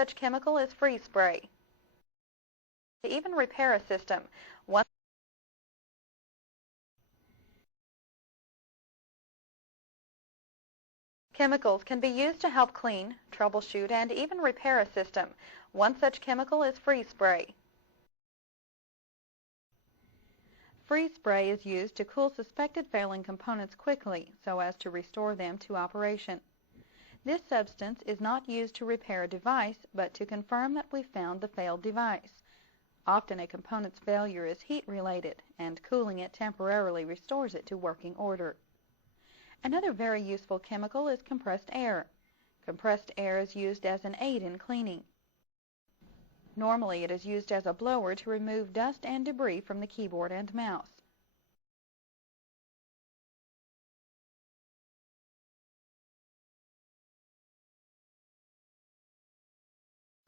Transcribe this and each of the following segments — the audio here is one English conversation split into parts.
Such chemical is freeze spray. To even repair a system, one chemicals can be used to help clean, troubleshoot, and even repair a system. One such chemical is freeze spray. Freeze spray is used to cool suspected failing components quickly so as to restore them to operation. This substance is not used to repair a device, but to confirm that we found the failed device. Often a component's failure is heat-related, and cooling it temporarily restores it to working order. Another very useful chemical is compressed air. Compressed air is used as an aid in cleaning. Normally, it is used as a blower to remove dust and debris from the keyboard and mouse.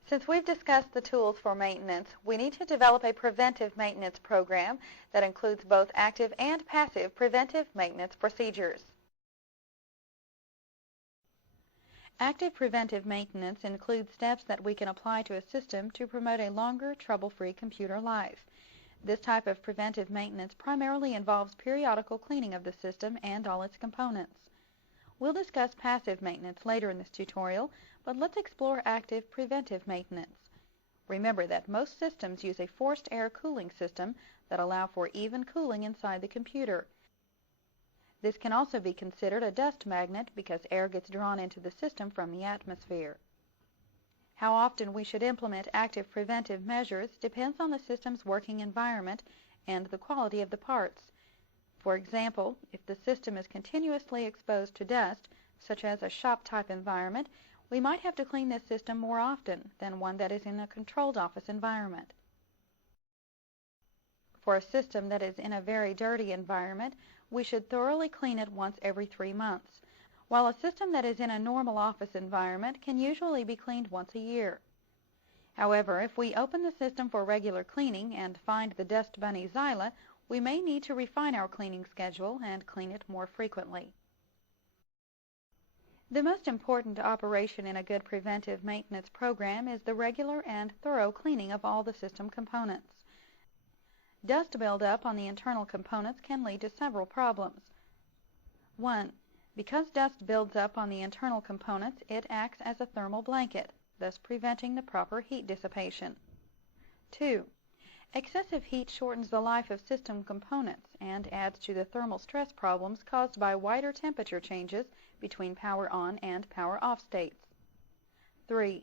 Since we've discussed the tools for maintenance, we need to develop a preventive maintenance program that includes both active and passive preventive maintenance procedures. Active preventive maintenance includes steps that we can apply to a system to promote a longer, trouble-free computer life. This type of preventive maintenance primarily involves periodical cleaning of the system and all its components. We'll discuss passive maintenance later in this tutorial, but let's explore active preventive maintenance. Remember that most systems use a forced air cooling system that allow for even cooling inside the computer. This can also be considered a dust magnet because air gets drawn into the system from the atmosphere. How often we should implement active preventive measures depends on the system's working environment and the quality of the parts. For example, if the system is continuously exposed to dust, such as a shop-type environment, we might have to clean this system more often than one that is in a controlled office environment. For a system that is in a very dirty environment, we should thoroughly clean it once every 3 months, while a system that is in a normal office environment can usually be cleaned once a year. However, if we open the system for regular cleaning and find the dust bunny Xyla, we may need to refine our cleaning schedule and clean it more frequently. The most important operation in a good preventive maintenance program is the regular and thorough cleaning of all the system components. Dust buildup on the internal components can lead to several problems. 1. Because dust builds up on the internal components, it acts as a thermal blanket, thus preventing the proper heat dissipation. 2. Excessive heat shortens the life of system components and adds to the thermal stress problems caused by wider temperature changes between power on and power off states. 3.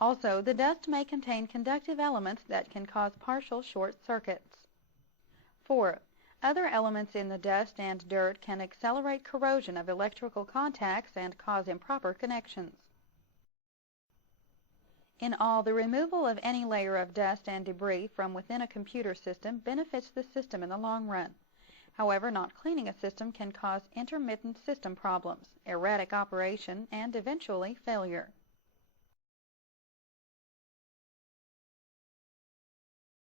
Also, the dust may contain conductive elements that can cause partial short circuits. 4. Other elements in the dust and dirt can accelerate corrosion of electrical contacts and cause improper connections. In all, the removal of any layer of dust and debris from within a computer system benefits the system in the long run. However, not cleaning a system can cause intermittent system problems, erratic operation, and eventually failure.